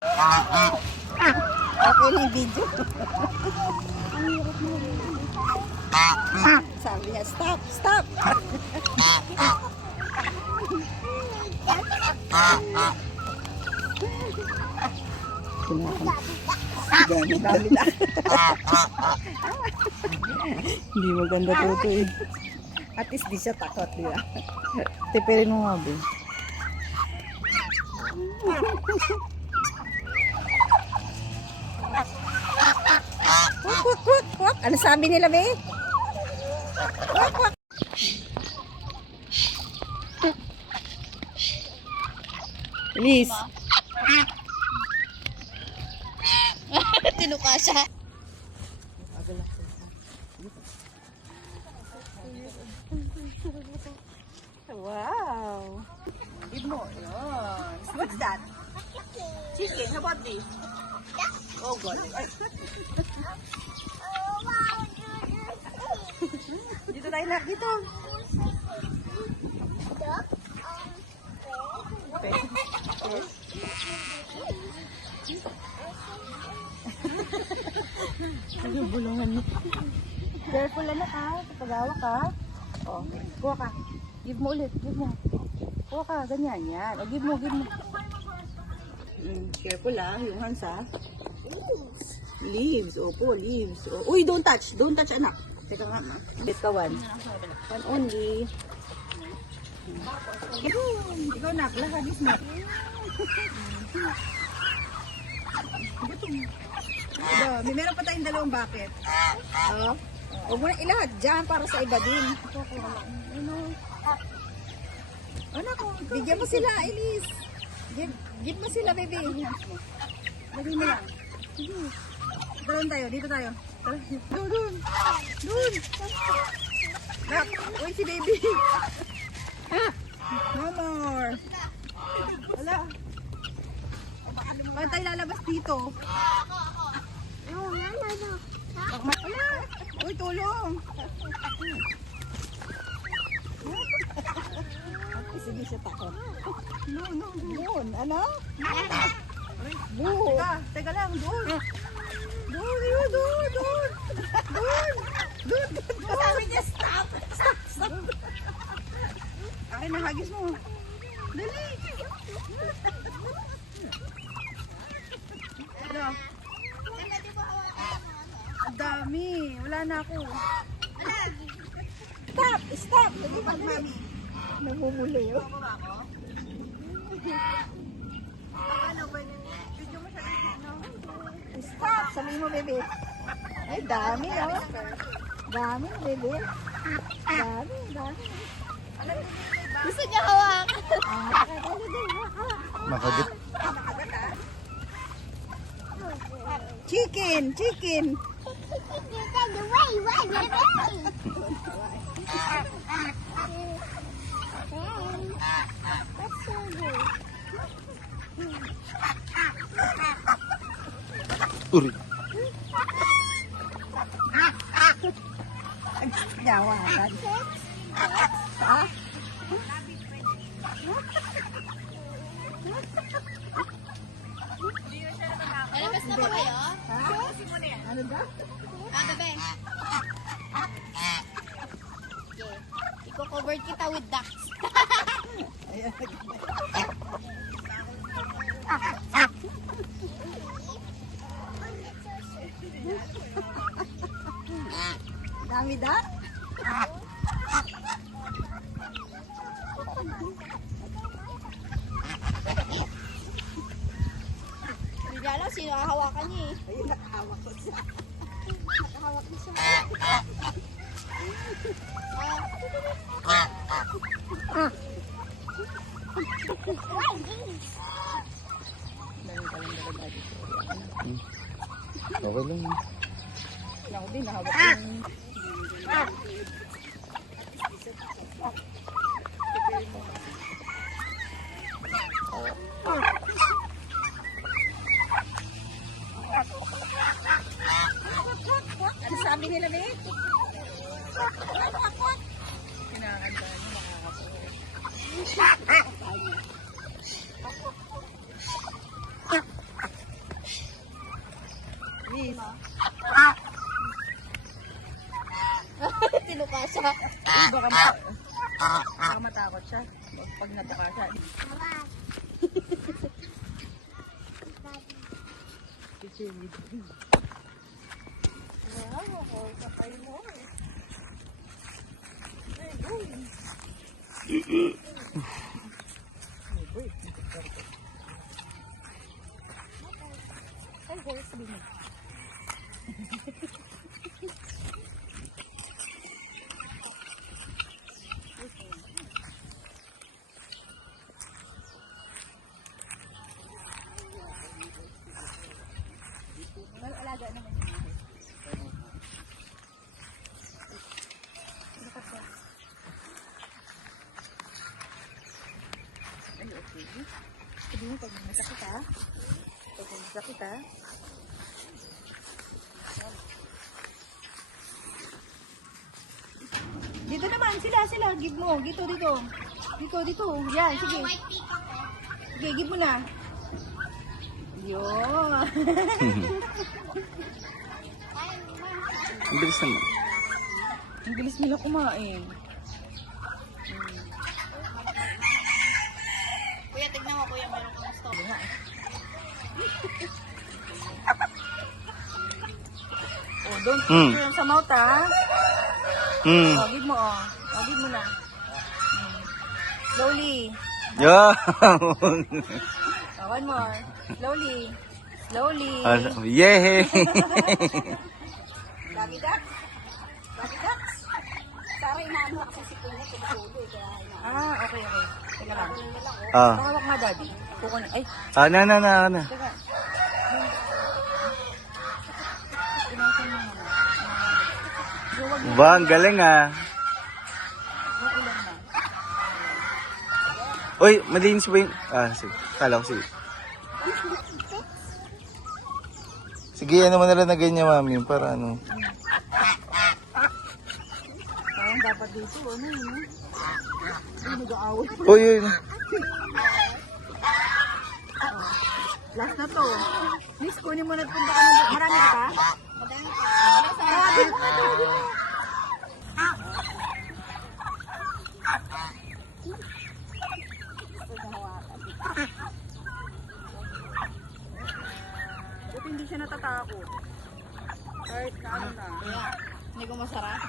Okay na yung video. Sabi niya, stop, stop. Dami na. Hindi maganda to eh. At least di siya takot, di ba? Tipirin mo nga, be. Wak, wak, wak, wak. Ano sabi nila, be? Wak, wak. Elise. Tinuka siya. Wow. Give mo. Yun. What's that? Chicken. How about this? Oh, God. Ay. Dito tayo na. Dito. Okay. Ano bulungan mo? Careful na ka. Pag-awak ka. Oh, kuha ka. Give mo ulit. Give mo. Kuha ka. Ganyan. Yan. O, give mo. Give mo. Careful yung hands Leaves. Opo, leaves. Oh. Uy, don't touch. Don't touch, anak. Teka nga, ma. Bet ka one. One only. Ikaw na. Lahagis mo. May meron pa tayong dalawang bucket. Oh. Huwag mo na ilahat dyan para sa iba din. Ano ko? Bigyan mo sila, Elise. Give mo sila, baby. Lagay mo lang. Doon tayo, dito tayo. Doon. Nak, uy si baby. No more. Wala. Paano tayo lalabas dito? Wala. Uy, tulong. Sige siya takot. No. Ano? Boo. Teka lang, doon. Doon. Sabi niya, stop. Akin, nahagis mo. Dali. Ano? Ang dami. Wala na ako. Stop. Lagi pa, mami. Namumuli yun. Stop! Sabi mo, baby. Ay, dami, oh. Dami, baby. Dami. Gusto niya hawak. Makagit. Chicken. Uri. Jawaban. Ha? Alabas na ba kayo? Ano ba? Bebe. Okay. Iko-cover kita with ducks. Dami da? Hindi niya alam sino ang hawakan niya eh. Ayun, nakahawak ko siya. Nakahawak niya siya. Okay lang. Ako din, nahawak ko yung... Ano sabi nila, be? Kinakanta niyo, makakasulit. ma. Tinuka siya. Baka matakot siya. Pag natuka siya. Alaga naman. Ay, okay. Sabi mo, pag masakit ha. Pag masakit ha. Dito naman, sila. Give mo. Dito. Dito. Yan, sige. Sige, give mo na. Yun. Ang bilis naman. Ang bilis nila kumain. Kuya, tignan mo kuya, meron kang stop. Oh, don't Mm. put sa mouth ha. Hmm. Oh, give mo oh. Oh, give mo na. Slowly. Yeah. Oh, one more. Slowly. Yeah. Dami ducks. Sarah, inaano kasi si Kuya, tumutuloy. Kaya Ah, okay. Teka lang. Ah. Pakawak nga, Daddy. Kukunin. Ay, Na. teka. Ba, ang galing ah. Uy, malinis ba yung... sige. Kala ko, sige. Sige, ano mo na lang na ganyan, mami. Para ano. Parang dapat dito. Ano yun? Ay, nag-aaway. Uy, uy. Last na to. Miss, kunin mo na punta ka na. Marami ka pa? madami pa. Sabi mo na. Buti hindi siya natatakot. Kahit na ano na. Kuya, hindi ko masarap.